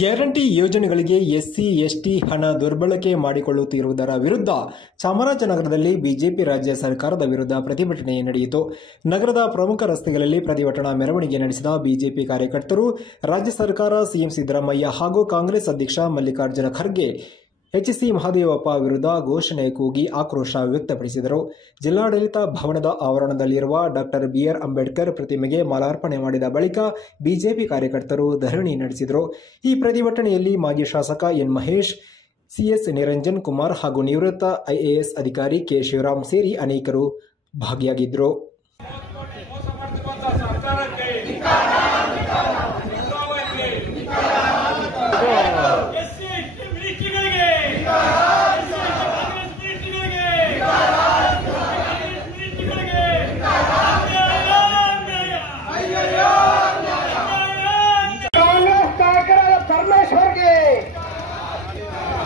Guarantee ಯೋಜನೆಗಳಿಗೆ SC ST ಹಣ ದುರ್ಬಳಕೆ ಮಾಡಿಕೊಳ್ಳುತ್ತಿರುವುದರ ವಿರುದ್ಧ ಚಾಮರಾಜನಗರದಲ್ಲಿ ಬಿಜೆಪಿ ರಾಜ್ಯ ಸರ್ಕಾರದ ವಿರುದ್ಧ ಪ್ರತಿಭಟನೆ ನಡೆಯಿತು. ನಗರದ ಪ್ರಮುಖ ರಸ್ತೆಗಳಲ್ಲಿ ಪ್ರತಿಭಟನಾ ಮೆರವಣಿಗೆ ನಡೆಸಿದ ಬಿಜೆಪಿ ಕಾರ್ಯಕರ್ತರು ರಾಜ್ಯ ಸರ್ಕಾರ, ಸಿಎಂ ಸಿದ್ದರಾಮಯ್ಯ ಹಾಗೂ ಕಾಂಗ್ರೆಸ್ ಅಧ್ಯಕ್ಷ ಮಲ್ಲಿಕಾರ್ಜುನ ಖರ್ಗೆ, ಎಚ್ಸಿ ಮಹದೇವಪ್ಪ ವಿರುದ್ಧ ಘೋಷಣೆ ಕೂಗಿ ಆಕ್ರೋಶ ವ್ಯಕ್ತಪಡಿಸಿದರು. ಜಿಲ್ಲಾಡಳಿತ ಭವನದ ಆವರಣದಲ್ಲಿರುವ ಡಾಕ್ಟರ್ ಬಿಆರ್ ಅಂಬೇಡ್ಕರ್ ಪ್ರತಿಮೆಗೆ ಮಾಲಾರ್ಪಣೆ ಮಾಡಿದ ಬಳಿಕ ಬಿಜೆಪಿ ಕಾರ್ಯಕರ್ತರು ಧರಣಿ ನಡೆಸಿದರು. ಈ ಪ್ರತಿಭಟನೆಯಲ್ಲಿ ಮಾಜಿ ಶಾಸಕ ಎನ್ ಮಹೇಶ್, ಸಿಎಸ್ ನಿರಂಜನ್ ಕುಮಾರ್ ಹಾಗೂ ನಿವೃತ್ತ ಐಎಎಸ್ ಅಧಿಕಾರಿ ಕೆ ಶಿವರಾಮ್ ಸೇರಿ ಅನೇಕರು ಭಾಗಿಯಾಗಿದ್ದರು.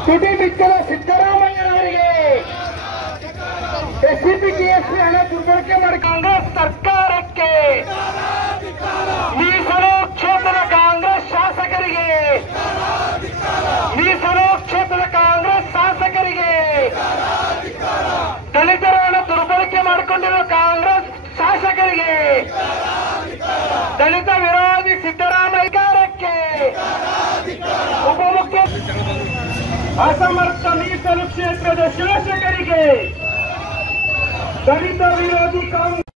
ತುಟಿ ಬಿಚ್ಚಲ ಸಿದ್ದರಾಮಯ್ಯನವರಿಗೆ ಎಸ್ಸಿಪಿ ಹಣ ದುರ್ಬಳಕೆ ಮಾಡಿ ಕಾಂಗ್ರೆಸ್ ಸರ್ಕಾರಕ್ಕೆ, ಮೀಸಲು ಕ್ಷೇತ್ರದ ಕಾಂಗ್ರೆಸ್ ಶಾಸಕರಿಗೆ, ಮೀಸಲು ಕ್ಷೇತ್ರದ ಕಾಂಗ್ರೆಸ್ ಶಾಸಕರಿಗೆ, ದಲಿತರ ಹಣ ದುರ್ಬಳಕೆ ಮಾಡಿಕೊಂಡಿರುವ ಕಾಂಗ್ರೆಸ್ ಶಾಸಕರಿಗೆ, ದಲಿತ ವಿರೋಧಿ ಸಿದ್ದರಾಮಯ್ಯ ಸರ್ಕಾರಕ್ಕೆ, ಉಪಮುಖ್ಯಮಂತ್ರಿ ಅಸಮರ್ಥ ಮೀಸಲು ಕ್ಷೇತ್ರದ ಶಾಸಕರಿಗೆ, ದಲಿತ ವಿರೋಧಿ ಕಾಂಗ್ರೆಸ್